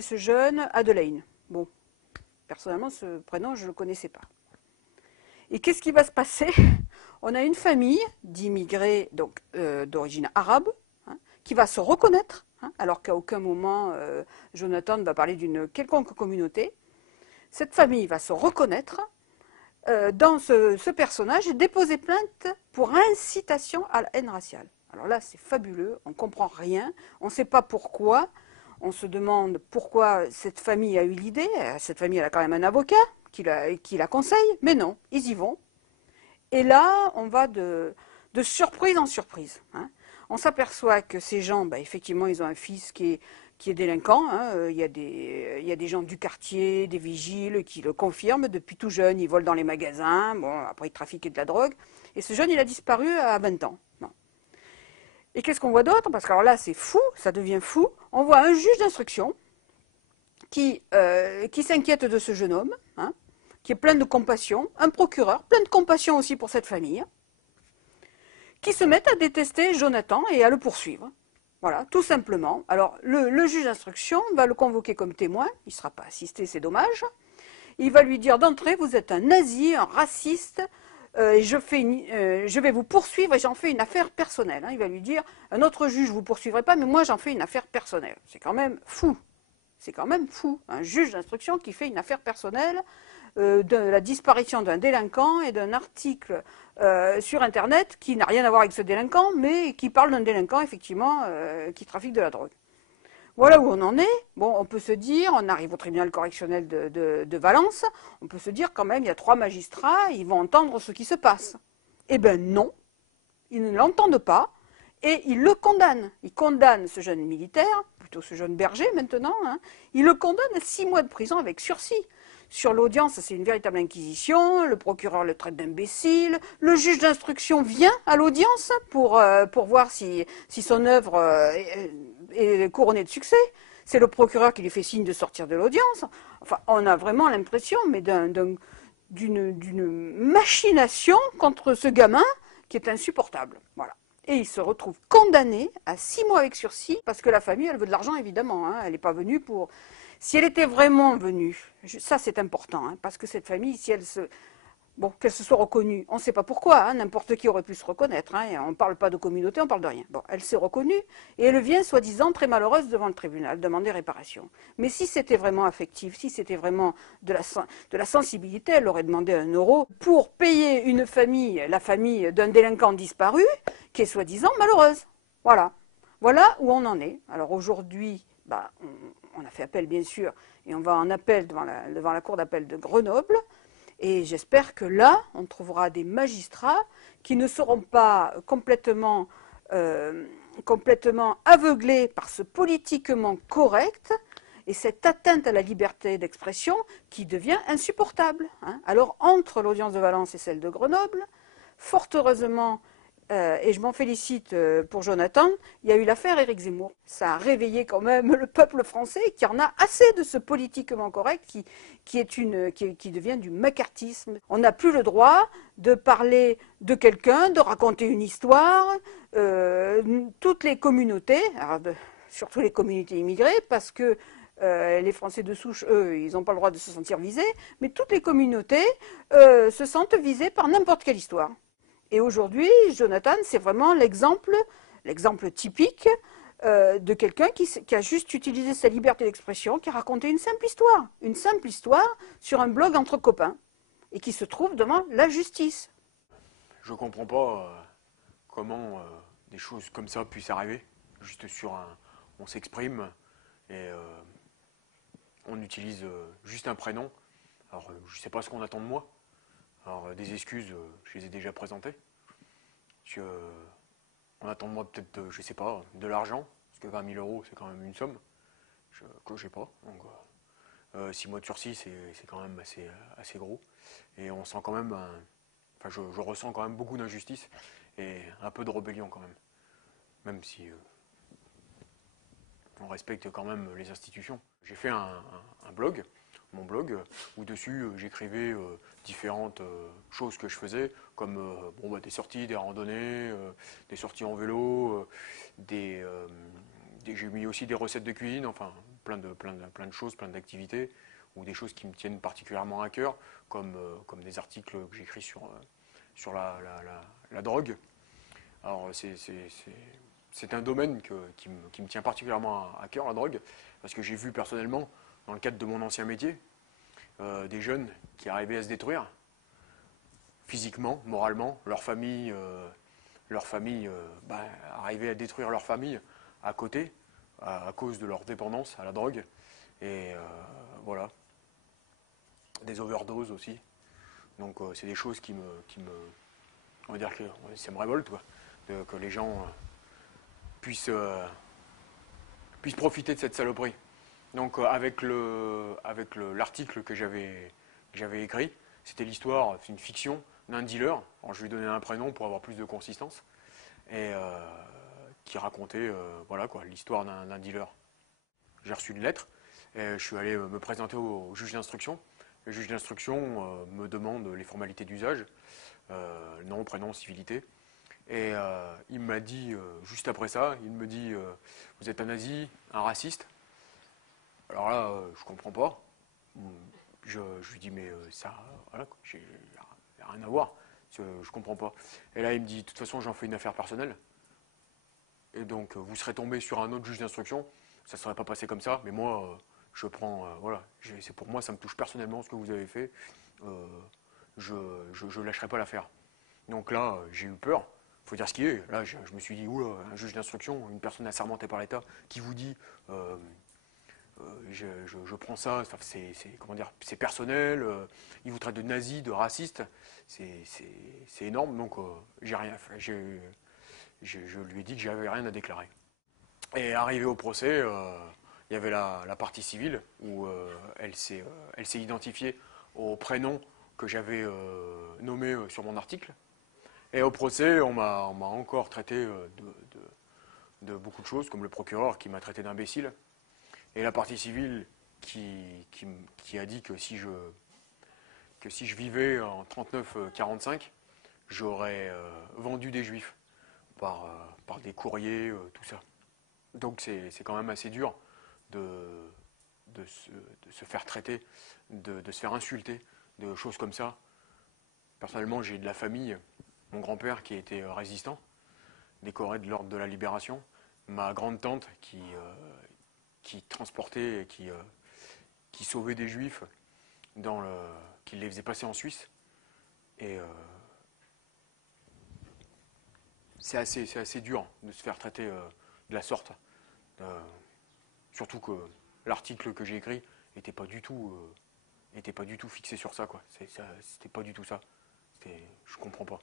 ce jeune Madeleine. Bon, personnellement, ce prénom, je ne le connaissais pas. Et qu'est-ce qui va se passer? On a une famille d'immigrés donc d'origine arabe, hein, qui va se reconnaître, hein, alors qu'à aucun moment Jonathan ne va parler d'une quelconque communauté. Cette famille va se reconnaître dans ce personnage et déposer plainte pour incitation à la haine raciale. Alors là, c'est fabuleux, on ne comprend rien, on ne sait pas pourquoi. On se demande pourquoi cette famille a eu l'idée. Cette famille, elle a quand même un avocat qui la conseille, mais non, ils y vont. Et là, on va de surprise en surprise, hein. On s'aperçoit que ces gens, bah, effectivement, ils ont un fils qui est délinquant, hein. Il y a des gens du quartier, des vigiles qui le confirment depuis tout jeune. Ils volent dans les magasins, bon, après ils trafiquaient de la drogue. Et ce jeune, il a disparu à 20 ans. Bon. Et qu'est-ce qu'on voit d'autre? Parce que alors là, c'est fou, ça devient fou. On voit un juge d'instruction qui s'inquiète de ce jeune homme, hein, qui est plein de compassion, un procureur, plein de compassion aussi pour cette famille, qui se mettent à détester Jonathan et à le poursuivre. Voilà, tout simplement. Alors, le juge d'instruction va le convoquer comme témoin, il ne sera pas assisté, c'est dommage. Il va lui dire d'entrée, vous êtes un nazi, un raciste, je vais vous poursuivre et j'en fais une affaire personnelle. Il va lui dire, un autre juge ne vous poursuivrait pas, mais moi j'en fais une affaire personnelle. C'est quand même fou. C'est quand même fou. Un juge d'instruction qui fait une affaire personnelle de la disparition d'un délinquant et d'un article sur Internet qui n'a rien à voir avec ce délinquant, mais qui parle d'un délinquant, effectivement, qui trafique de la drogue. Voilà où on en est. Bon, on peut se dire, on arrive au tribunal correctionnel de Valence, on peut se dire quand même, il y a 3 magistrats, ils vont entendre ce qui se passe. Eh bien non, ils ne l'entendent pas, et ils le condamnent. Ils condamnent ce jeune militaire, plutôt ce jeune berger maintenant, hein, ils le condamnent à 6 mois de prison avec sursis. Sur l'audience, c'est une véritable inquisition, le procureur le traite d'imbécile, le juge d'instruction vient à l'audience pour voir si son œuvre est couronnée de succès. C'est le procureur qui lui fait signe de sortir de l'audience. Enfin, on a vraiment l'impression, mais d'une machination contre ce gamin qui est insupportable. Voilà. Et il se retrouve condamné à 6 mois avec sursis, parce que la famille, elle veut de l'argent, évidemment, hein. Elle n'est pas venue pour... Si elle était vraiment venue, ça c'est important, hein, parce que cette famille, si elle se... Bon, qu'elle se soit reconnue, on ne sait pas pourquoi, hein, n'importe qui aurait pu se reconnaître, hein, on ne parle pas de communauté, on parle de rien. Bon, elle s'est reconnue, et elle vient, soi-disant, très malheureuse devant le tribunal, demander réparation. Mais si c'était vraiment affectif, si c'était vraiment de la sensibilité, elle aurait demandé 1 € pour payer une famille, la famille d'un délinquant disparu, qui est soi-disant malheureuse. Voilà. Voilà où on en est. Alors aujourd'hui, bah, on a fait appel, bien sûr, et on va en appel devant la cour d'appel de Grenoble. Et j'espère que là, on trouvera des magistrats qui ne seront pas complètement aveuglés par ce politiquement correct et cette atteinte à la liberté d'expression qui devient insupportable, hein. Alors, entre l'audience de Valence et celle de Grenoble, fort heureusement, et je m'en félicite pour Jonathan, il y a eu l'affaire Éric Zemmour. Ça a réveillé quand même le peuple français qui en a assez de ce politiquement correct qui devient du macartisme. On n'a plus le droit de parler de quelqu'un, de raconter une histoire. Toutes les communautés, alors surtout les communautés immigrées, parce que les Français de souche, eux, ils n'ont pas le droit de se sentir visés, mais toutes les communautés se sentent visées par n'importe quelle histoire. Et aujourd'hui, Jonathan, c'est vraiment l'exemple typique de quelqu'un qui a juste utilisé sa liberté d'expression, qui a raconté une simple histoire sur un blog entre copains, et qui se trouve devant la justice. Je comprends pas comment des choses comme ça puissent arriver. Juste sur un... On s'exprime et on utilise juste un prénom. Alors je sais pas ce qu'on attend de moi. Alors des excuses, je les ai déjà présentées. On attend de moi peut-être, je sais pas, de l'argent. Parce que 20 000 € c'est quand même une somme que j'ai pas. Donc 6 mois de sursis c'est quand même assez gros. Et on sent quand même... Enfin je ressens quand même beaucoup d'injustice et un peu de rébellion quand même. Même si on respecte quand même les institutions. J'ai fait un blog, mon blog, où dessus j'écrivais différentes choses que je faisais, comme des sorties, des randonnées, des sorties en vélo, j'ai mis aussi des recettes de cuisine, enfin plein de choses, plein d'activités, ou des choses qui me tiennent particulièrement à cœur, comme des articles que j'écris sur la drogue. Alors c'est un domaine qui me tient particulièrement à cœur, la drogue, parce que j'ai vu personnellement, dans le cadre de mon ancien métier, des jeunes qui arrivaient à se détruire, physiquement, moralement, leur famille arrivait à détruire leur famille à côté, à cause de leur dépendance à la drogue. Et voilà, des overdoses aussi. Donc c'est des choses on va dire que ça me révolte, quoi, que les gens puissent profiter de cette saloperie. Donc avec l'article que j'avais écrit, c'était l'histoire, c'est une fiction d'un dealer. Alors, je lui donnais un prénom pour avoir plus de consistance, et qui racontait voilà, quoi, l'histoire d'un dealer. J'ai reçu une lettre et je suis allé me présenter au juge d'instruction. Le juge d'instruction me demande les formalités d'usage, nom, prénom, civilité. Et il m'a dit, juste après ça, il me dit vous êtes un nazi, un raciste. Alors là, je comprends pas. Je lui dis mais ça, voilà, y a rien à voir. Je comprends pas. Et là, il me dit de toute façon, j'en fais une affaire personnelle. Et donc, vous serez tombé sur un autre juge d'instruction. Ça ne serait pas passé comme ça. Mais moi, je prends, voilà, c'est pour moi, ça me touche personnellement ce que vous avez fait. Je lâcherai pas l'affaire. Donc là, j'ai eu peur. Il faut dire ce qui est. Là, je me suis dit, oula, un juge d'instruction, une personne assermentée par l'État, qui vous dit, je prends ça, comment dire, c'est personnel, il vous traite de nazi, de raciste, c'est énorme, donc j'ai rien fait. Je lui ai dit que j'avais rien à déclarer. Et arrivé au procès, il y avait la partie civile où elle s'est identifiée au prénom que j'avais nommé sur mon article. Et au procès, on m'a encore traité de beaucoup de choses, comme le procureur qui m'a traité d'imbécile. Et la partie civile qui a dit que si je vivais en 39-45, j'aurais vendu des juifs par des courriers, tout ça. Donc c'est quand même assez dur de se faire traiter, de se faire insulter, de choses comme ça. Personnellement, j'ai de la famille, mon grand-père qui était résistant, décoré de l'ordre de la Libération, ma grande-tante qui transportait et qui sauvait des juifs, qui les faisait passer en Suisse. Et c'est assez dur de se faire traiter de la sorte. Surtout que l'article que j'ai écrit n'était pas du tout fixé sur ça, quoi. C'était pas du tout ça. Je comprends pas.